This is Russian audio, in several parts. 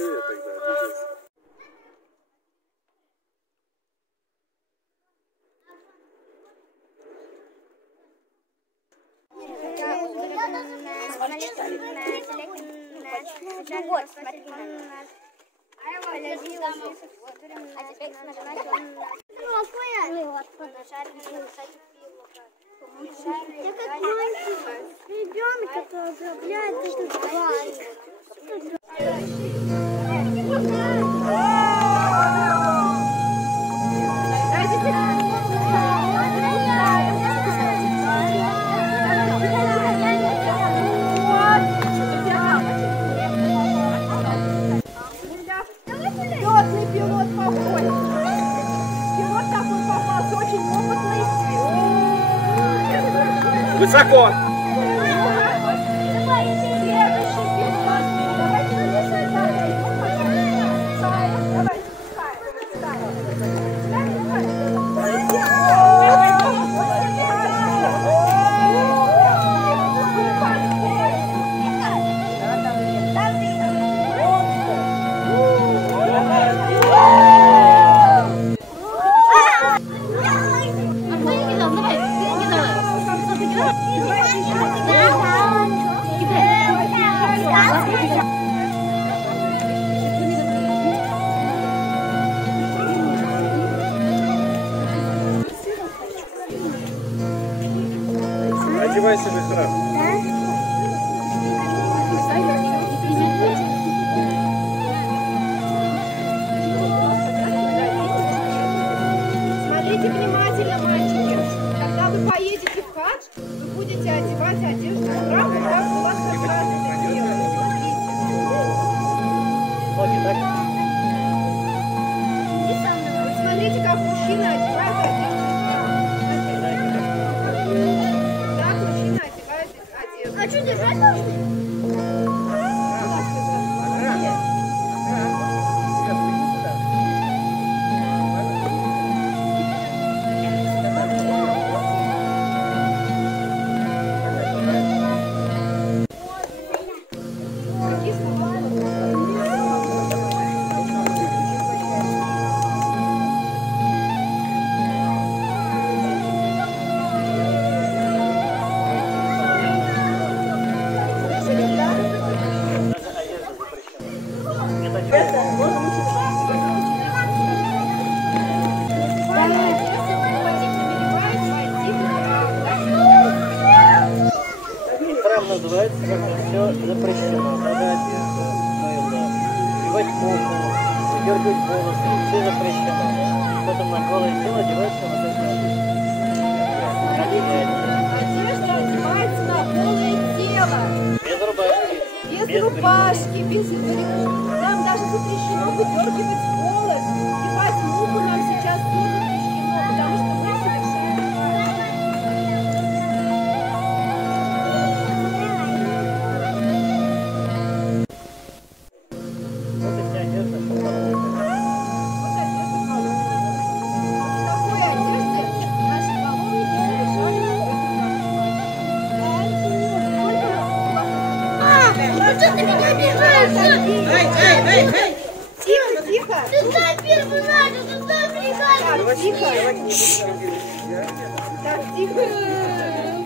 Быстрее тогда двигайся. Вот, смотри. Ребенка, который управляет эту тварь. Летный пилот попался. Пилот такой попался, очень опытный. Высоко! Одевай себе храм. Смотрите внимательно, мальчики. Когда вы поедете в хадж, вы будете одевать одежду храма, как у вас как раз это делают. Смотрите, как мужчина одевает одежду храма. Так мужчина одевает одежду. А что, держать должны? Храм называется, когда все запрещено. Надо одежду, мыло, одевать кожу, выдергивать волосы, все запрещено. Потом на голое тело одевается вот это. Одежда одевается на голое тело. Без рубашки. Без рубашки, без брюк. Нам даже запрещено выдергивать волос. Одевать муху нам сейчас не запрещено, потому что мы совершаем хадж. Вот и вся одежда, что положено. Вот одежда положена. С такой одежды наши паломники совершали Ну что ты меня обижаешь? Тихо, тихо. Ты сам первый начал, ты сам Так, тихо. Так, тихо.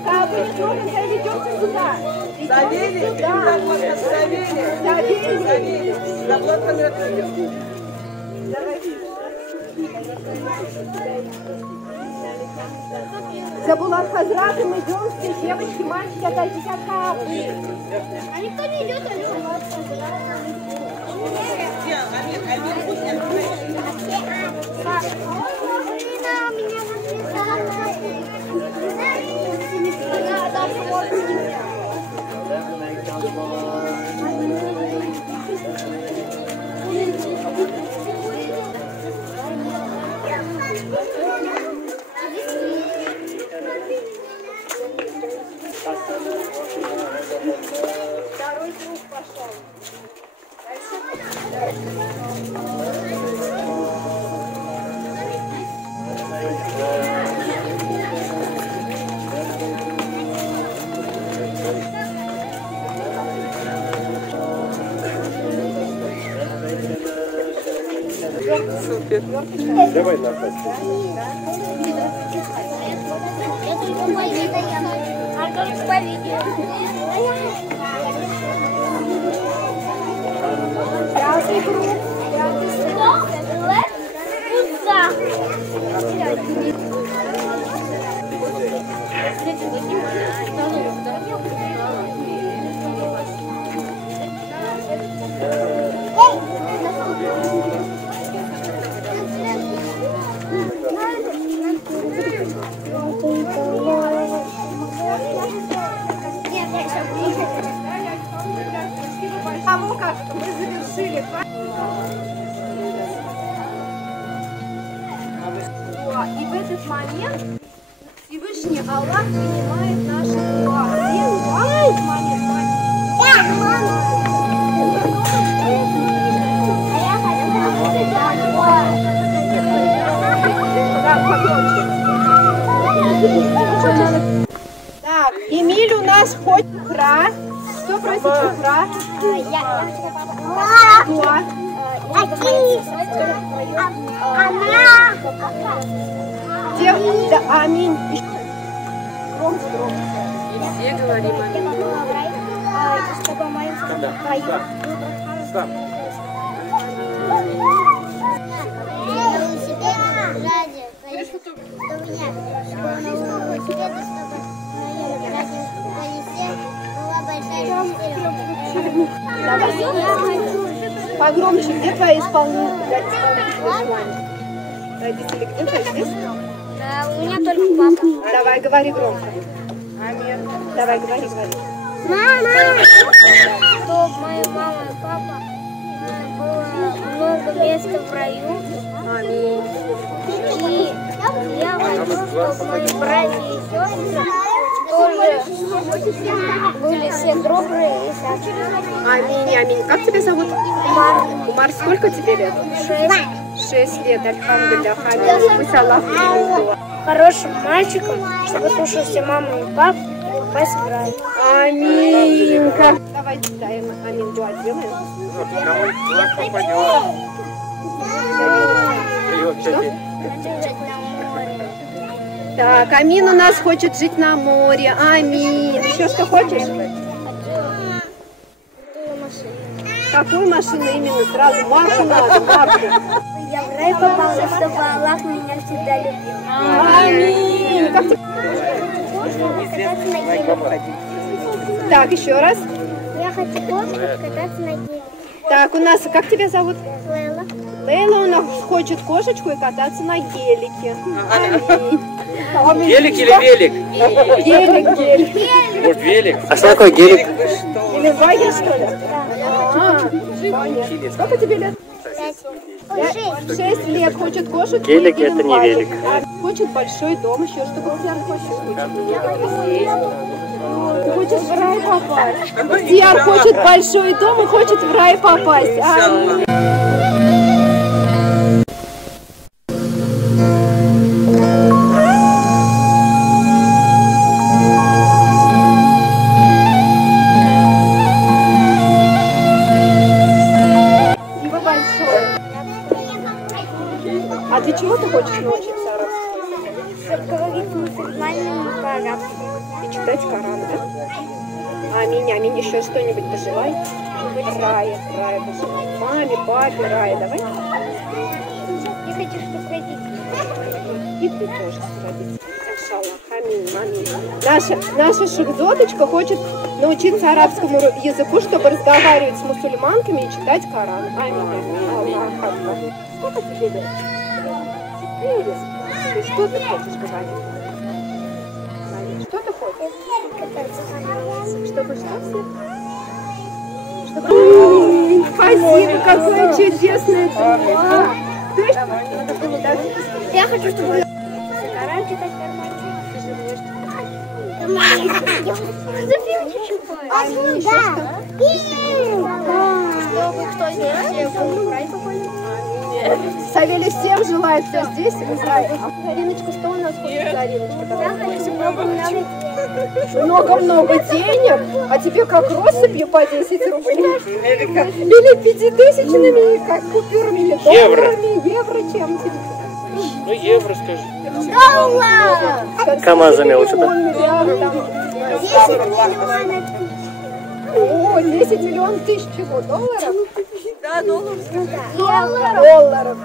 Да, вы не трогайте, а ведемте сюда. Савелий, Сюда. Савелий, Заблок Кондратьевич. Забулат Хазрат, мы идем, все девочки, мальчики, отойдите от капы. А никто не идет, а Забулат Хазрат. Второй круг пошел. теперь. Давай на пальцы. Я только по видео. А только по видео. Пятый круг. Потому как мы завершили. И в этот момент Всевышний Аллах принимает наши дуа. Принимает момент. Так, Эмиль у нас хоть кра. Кто просит кра? Дуа. Да, аминь. Громче, громче. Все говорим аминь. Сам. Погромче, где твои исполнители? Родители, где твои? Здесь? У меня только папа. Давай, говори громко. Амин. Давай, говори. Мама! Чтоб моя мама и папа было много места в раю. Аминь. И я хочу, чтобы мои братья и сестры тоже были все добрые и счастливые. Аминь, аминь. Как тебя зовут? Умар, сколько тебе лет? 6 лет, альхамдулилля, аминь. Пусть Аллах примет дуа. Хорошим мальчиком, чтобы слушался маму и папу, и попасть в рай. Аминь. Давай читаем. Аминь, дуа делаем. Так, Амин у нас хочет жить на море. Аминь. Еще что хочешь? Какую машину именно? Сразу марку надо, марку. Я в рай попала, чтобы Аллах меня всегда любил. Аминь. Как тебе? Кататься на гелике. Так, еще раз. Я хочу кататься на гелике. Так, у нас, как тебя зовут? Лейла. Лейла у нас хочет кошечку и кататься на гелике. Аминь. Гелик или велик? Гелик. Может, велик? А что такое гелик? Или вагель, что ли? Понятно. Сколько тебе лет? 6 лет. Хочет кошечку. Гелик и это не вагель. велик. Хочет большой дом еще, чтобы у тебя хочет в рай попасть. Диар хочет большой дом и хочет в рай попасть. Аминь. А для чего ты хочешь научиться арабскому? Чтобы говорить мусульманами по-арабски. И читать Коран, да? Аминь, аминь. Еще что-нибудь пожелай? Рая пожелай. Маме, папе, рая. Давай. Я хочу, чтобы родители. И ты тоже родиться. Иншаллах. Аминь, аминь. Наша шахзодочка хочет научиться арабскому языку, чтобы разговаривать с мусульманками и читать Коран. Аминь, аминь. Аллах Акбар. Сколько тебе лет? 4. И что ты хочешь говорить? Что ты хочешь? Чтобы что все? Чтобы... Спасибо, какое чудесное дуа. Я хочу, чтобы Коран читать Чтобы кто здесь был в рай попали. Савелий всем желает, кто здесь. Зариночка, что у нас будет, Зариночка? Много-много денег, а тебе как россыпью по 10 рублей. Или 5000-ми, как купюрами, или долларами, евро чем тебе. Ну, евро скажи. КамАЗами лучше, да? О, 10 миллионов тысяч чего? Долларов? Да, доллар. Долларов.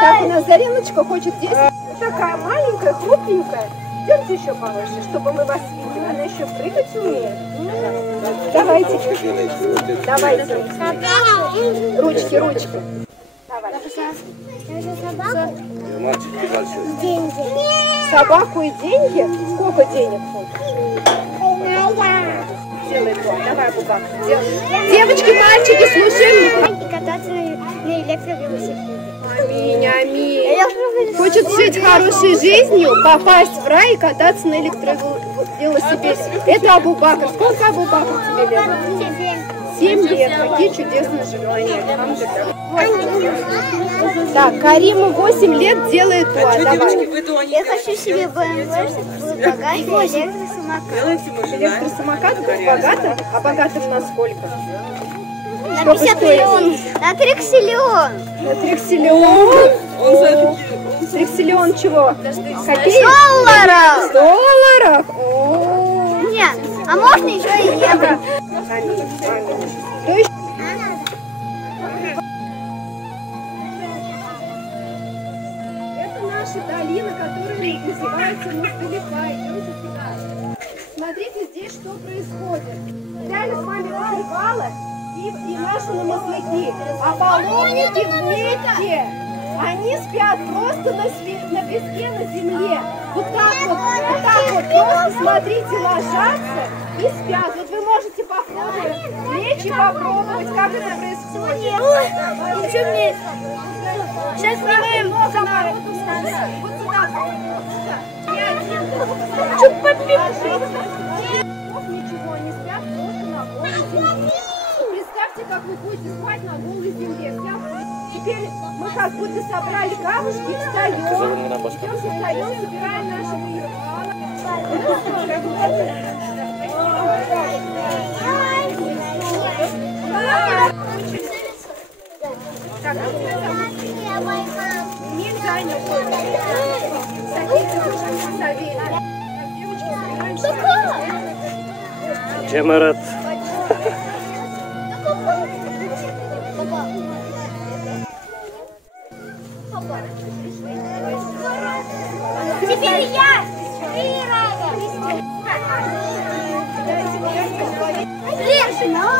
Так, у нас Зариночка хочет 10. Такая маленькая, хрупенькая. Идемте еще повыше, чтобы мы вас видели. Она еще прыгать умеет. Давайте. Давайте. Ручки, ручки. Давай. Мальчики большой. Собаку и деньги? Сколько денег? Делай то. Давай, Бубак. Девочки, мальчики, слушаем. И кататься на электровелосипеде. Аминь, аминь. Хочет жить хорошей жизнью, попасть в рай и кататься на электровелосипеде. Это Абу-Бакр. Сколько Абу-Бакр тебе лет? 7 лет. Какие чудесные желания. Так, Кариму 8 лет делает то. Давай. Я хочу себе BMW, чтобы был богатый электросамокат. Электросамокат богато? А богатым на сколько? На 50 миллионов. На триксиллион. На триксиллион? Триксиллион чего? Копеек? Долларов. Долларов? О, Нет, а можно еще и евро. То есть это наша долина, которая называется Муздалифа. Идемте сюда. Смотрите здесь, что происходит. Взяли с вами покрывало и наши намазляки. А паломники вместе. Они спят просто на песке, на земле. Вот так вот, просто смотрите, ложатся и спят. Вот вы можете попробовать, лечь и попробовать, как это происходит. Ничего мне. Сейчас снимаем Вот сюда. И один. Чуть подпиши. Ничего, они спят просто на голой земле. Представьте, как вы будете спать на голой земле. Теперь мы как будто собрали камушки и встаем. Идем, встаем, собираем наши покрывала. Так, нельзя не Джемарат. Теперь я.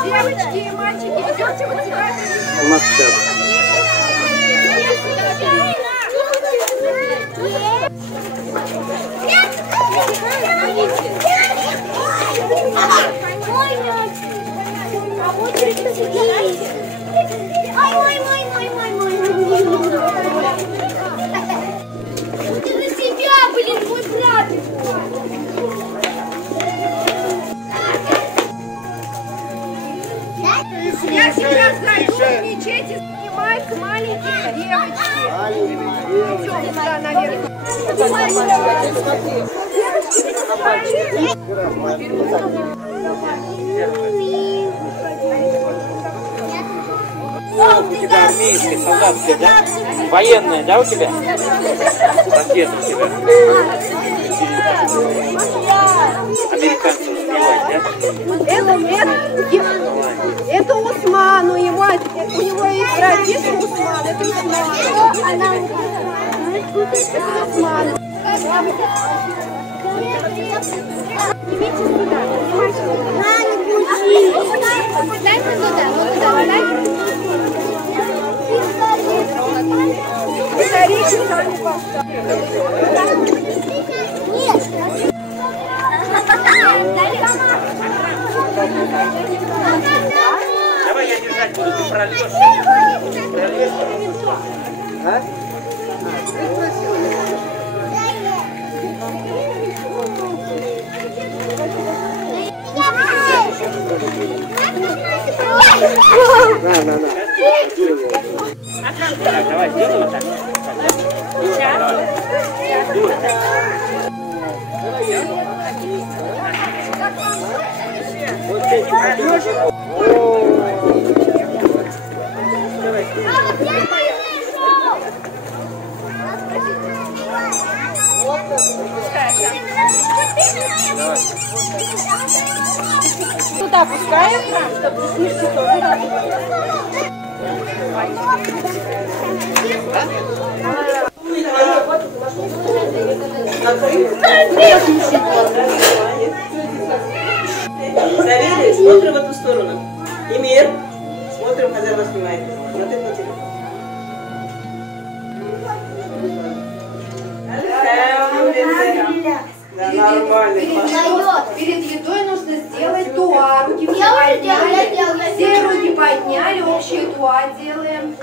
Девочки и мальчики, идемте вот сюда. Ты за себя, блин, мой брат. Я сейчас зайду в мечеть и занимаются маленькие девочки. Идем сюда наверх. У тебя армейская, солдатская, да? Военная, да, у тебя? Ракета у тебя. Американцы успевают, да? Это Усман, у него есть братишка Усман, это Усман. Это Усман. Идите сюда. Дай мне туда, Повторите сами, Давай я держать буду, ты прольешь. А? На. Так, давай сделаем вот так. Туда пускаем, чтобы снежки тоже. Савелий, смотрим в эту сторону. Эмир, смотрим, хозяин вас снимает. Смотрим на телефон. Да, нормально. Перед едой нужно сделать туа. Руки все подняли. Все руки подняли, общий туа делаем.